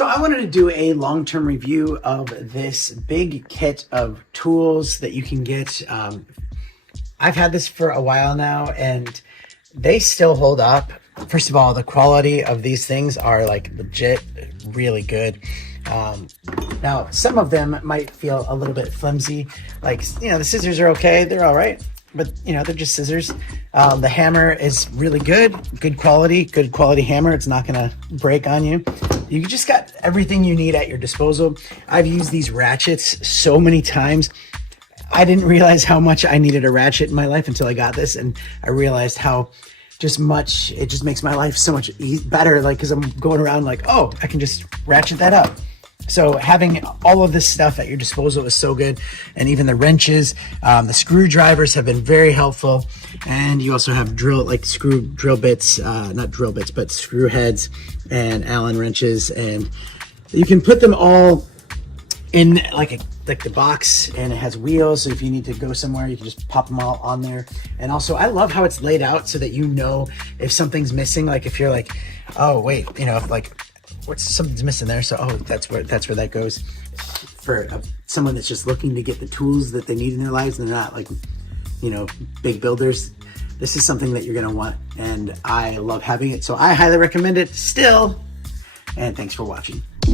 So I wanted to do a long-term review of this big kit of tools that you can get. I've had this for a while now and they still hold up. First of all, the quality of these things are like legit really good. Now, some of them might feel a little bit flimsy. Like, the scissors are okay. They're all right. But, they're just scissors. The hammer is really good quality hammer. It's not going to break on you. You just got everything you need at your disposal. I've used these ratchets so many times. I didn't realize how much I needed a ratchet in my life until I got this. And I realized how it just makes my life so much better. Like, cause I'm going around like, oh, I can just ratchet that up. So having all of this stuff at your disposal is so good. And even the wrenches, the screwdrivers have been very helpful. And you also have drill bits, not drill bits, but screw heads and Allen wrenches. And you can put them all in like the box, and it has wheels. So if you need to go somewhere, you can just pop them all on there. And also I love how it's laid out so that if something's missing, like if you're like, oh wait, if like, something's missing there, so that's where that goes. For someone that's just looking to get the tools that they need in their lives, and they're not like big builders, this is something that you're gonna want, and I love having it, so I highly recommend it still. And thanks for watching.